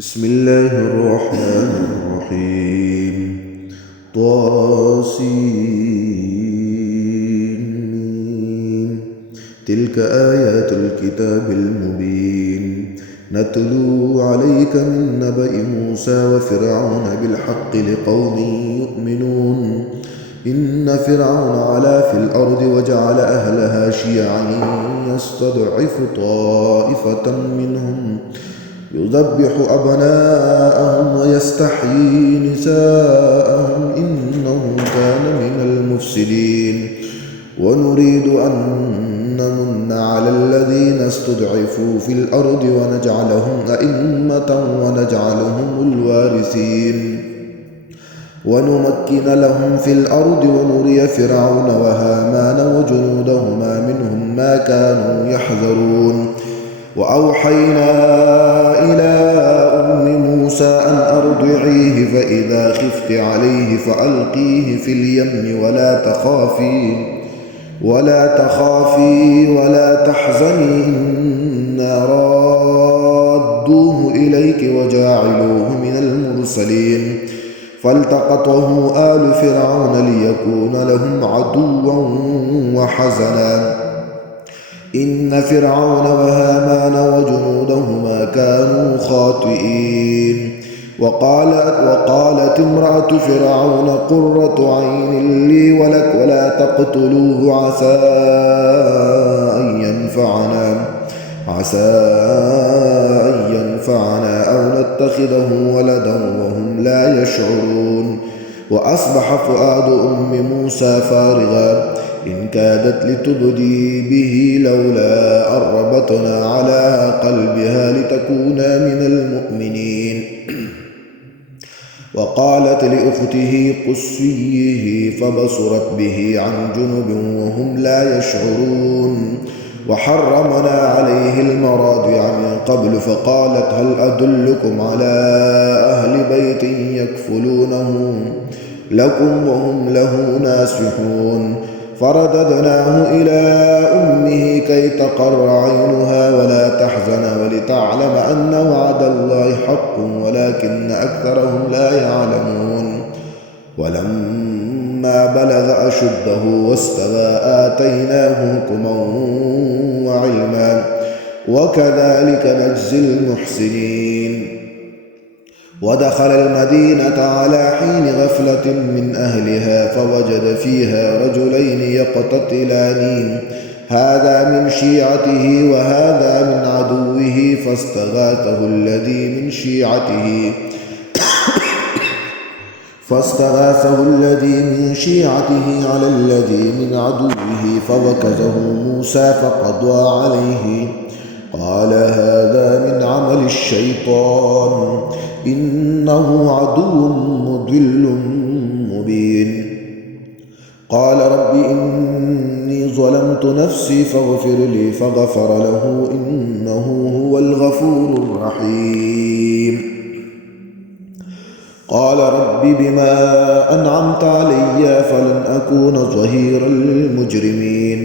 بسم الله الرحمن الرحيم. طاسين. تلك آيات الكتاب المبين نتلو عليك من نبأ موسى وفرعون بالحق لقوم يؤمنون. إن فرعون علا في الأرض وجعل أهلها شيعا يستضعف طائفة منهم يذبح أبناءهم ويستحيي نساءهم إنه كان من المفسدين. ونريد أن نمن على الذين استضعفوا في الأرض ونجعلهم أئمة ونجعلهم الوارثين ونمكن لهم في الأرض ونري فرعون وهامان وجنودهما منهم ما كانوا يحذرون. وأوحينا إلى أم موسى أن أرضعيه فإذا خفت عليه فألقيه في اليم ولا تخافي ولا تحزني إنا رادوه إليك وجاعلوه من المرسلين. فالتقطه آل فرعون ليكون لهم عدوا وحزنا إن فرعون وهامان وجنودهما كانوا خاطئين. وقالت امرأة فرعون قرة عين لي ولك ولا تقتلوه عسى أن ينفعنا أو نتخذه ولدا وهم لا يشعرون. وأصبح فؤاد أم موسى فارغا إن كادت لتبدي به لولا أن ربطنا على قلبها لتكونا من المؤمنين. وقالت لأخته قصيه فبصرت به عن جنب وهم لا يشعرون. وحرمنا عليه المراضع من قبل فقالت هل أدلكم على أهل بيت يكفلونه لكم وهم له ناصحون. فرددناه إلى أمه كي تقر عينها ولا تحزن ولتعلم أن وعد الله حق ولكن أكثرهم لا يعلمون. ولما بلغ أشده واستوى آتيناه حكما وعلما وكذلك نجزي المحسنين. ودخل المدينة على حين غفلة من أهلها فوجد فيها رجلين يقتتلان هذا من شيعته وهذا من عدوه فاستغاثه الذي من شيعته على الذي من عدوه فوكزه موسى فقضى عليه قال هذا من عمل الشيطان إنه عدو مضل مبين. قال رب إني ظلمت نفسي فاغفر لي فغفر له إنه هو الغفور الرحيم. قال رب بما أنعمت علي فلن أكون ظهيرا للمجرمين.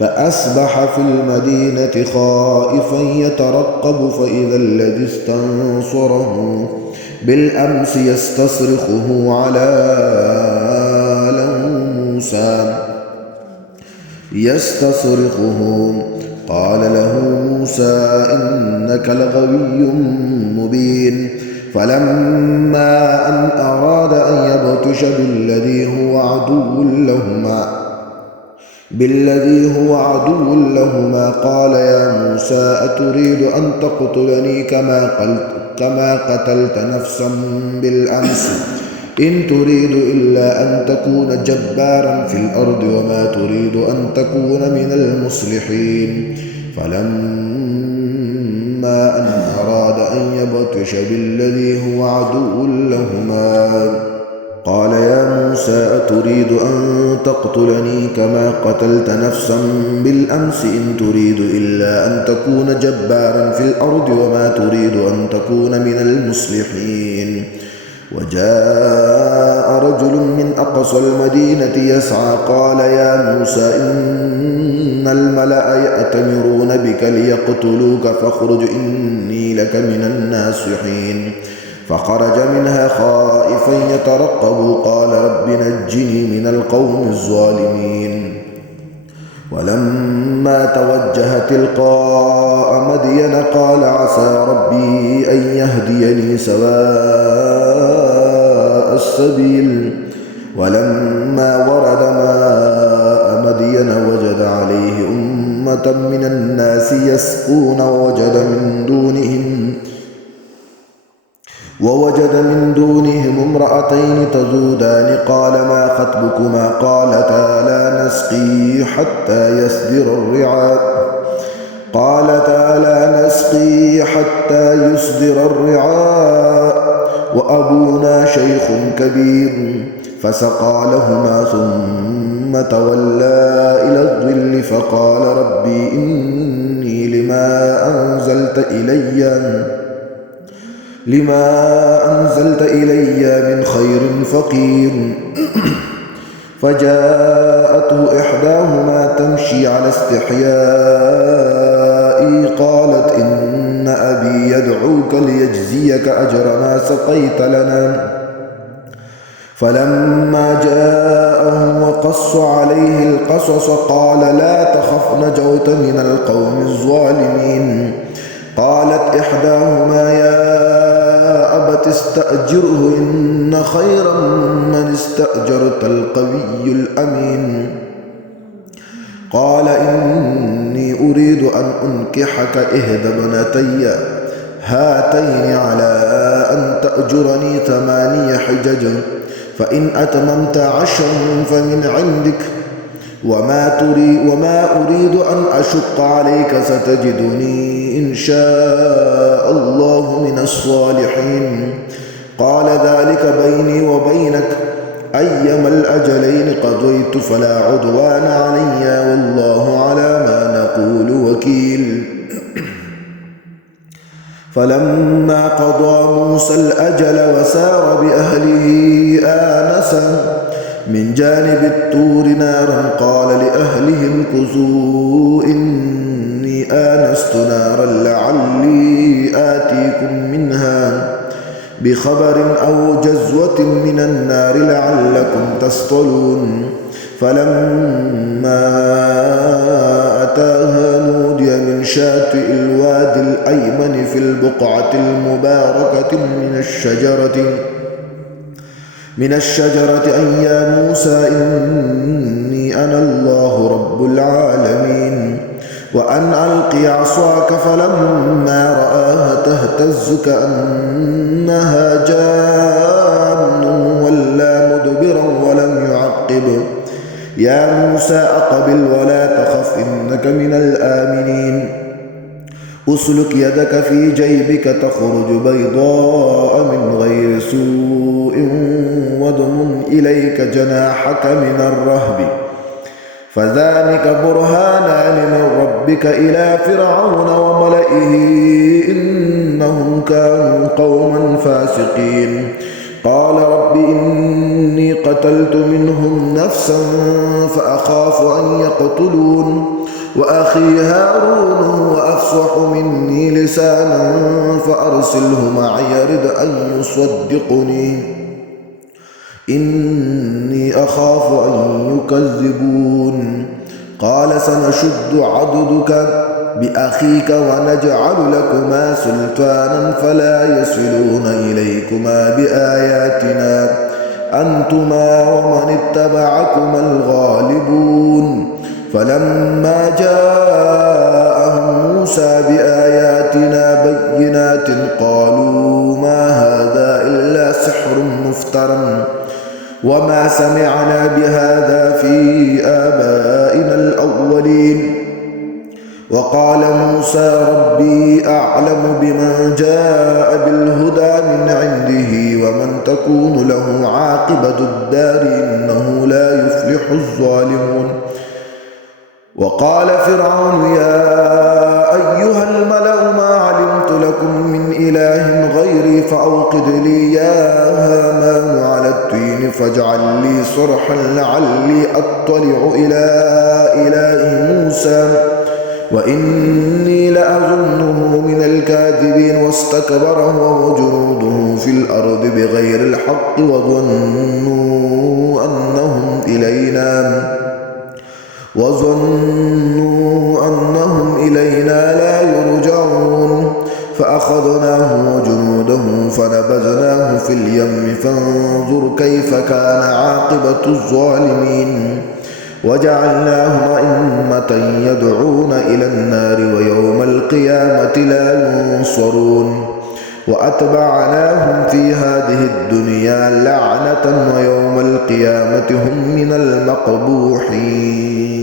فأصبح في المدينة خائفا يترقب فإذا الذي استنصره بالأمس يستصرخه قال له موسى إنك لغوي مبين. فلما أن أراد أن يبطش بالذي هو عدو لهما قال يا موسى أتريد أن تقتلني كما قتلت نفسا بالأمس إن تريد إلا أن تكون جبارا في الأرض وما تريد أن تكون من المصلحين. فلما أن أراد أن يبطش بالذي هو عدو لهما قال يا موسى أتريد أن تقتلني كما قتلت نفسا بالأمس إن تريد إلا أن تكون جبارا في الأرض وما تريد أن تكون من المصلحين. وجاء رجل من أقصى المدينة يسعى قال يا موسى إن الملأ يأتمرون بك ليقتلوك فاخرج إني لك من الناصحين. فخرج منها خائفا يترقب قال رب نجني من القوم الظالمين. ولما توجه تلقاء مدين قال عسى ربي أن يهديني سواء السبيل. ولما ورد ماء مدين وجد عليه أمة من الناس يسقون ووجد من دونهم امرأتين تذودان قال ما خطبكما قالتا لا نسقي حتى يصدر الرعاء وأبونا شيخ كبير. فسقى لهما ثم تولى إلى الظل فقال ربي إني لما أنزلت إلي من خير فقير. فجاءته إحداهما تمشي على استحياء قالت إن أبي يدعوك ليجزيك أجر ما سقيت لنا. فلما جاءه وقص عليه القصص قال لا تخف نجوت من القوم الظالمين. قالت إحداهما يا أبت استأجره إن خير من استأجرت القوي الأمين. قال إني أريد أن أنكحك إحدى ابنتي هاتين على أن تأجرني 8 حجج فإن أتممت 10 فمن عندك وما أريد أن أشق عليك ستجدني إن شاء الله من الصالحين. قال ذلك بيني وبينك أيما الأجلين قضيت فلا عدوان علي والله على ما نقول وكيل. فلما قضى موسى الأجل وسار بأهله آنس من جانب الطور نارا قال لأهلهم كثوا إني آنست نارا لعلي آتيكم منها بخبر أو جزوة من النار لعلكم تصطلون. فلما أتاها نودي من شاطئ الوادي الأيمن في البقعة المباركة من الشجرة أن يا موسى إني أنا الله رب العالمين وأن ألقي عصاك. فلما رآها تهتز كأنها جان ولا مدبرا ولم يعقب. يا موسى أقبل ولا تخف إنك من الآمنين. أسلك يدك في جيبك تخرج بيضاء من غير سوء واضمم إليك جناحك من الرهب فذلك برهانان من ربك إلى فرعون وملئه إنهم كانوا قوما فاسقين. قال رب إني قتلت منهم نفسا فأخاف أن يقتلون وأخي هارون هو أفصح مني لسانا فأرسله معي يرد أن يصدقني إني أخاف أن يكذبون. قال سنشد عضدك بأخيك ونجعل لكما سلطانا فلا يصلون إليكما بآياتنا أنتما ومن اتبعكما الغالبون. فلما جاءهم موسى بآياتنا بينات قالوا ما هذا إلا سحر مفترى وما سمعنا بهذا في آبائنا الأولين. وقال موسى ربي أعلم بمن جاء بالهدى من عنده ومن تكون له عاقبة الدار إنه لا يفلح الظالمون. وقال فرعون يا أيها الملأ ما علمت لكم من إله غيري فأوقد لي يا هامان على الطين فاجعل لي صرحا لعلي أطلع إلى إله موسى وإني لأظنه من الكاذبين واستكبر هو وجنوده في الأرض بغير الحق وظنوا أنهم إلينا لا يرجعون فأخذناه وجنوده فنبذناه في اليم فانظر كيف كان عاقبة الظالمين وجعلناهم أئمة يدعون إلى النار ويوم القيامة لا ينصرون وأتبعناهم في هذه الدنيا لعنة ويوم القيامة هم من المقبوحين.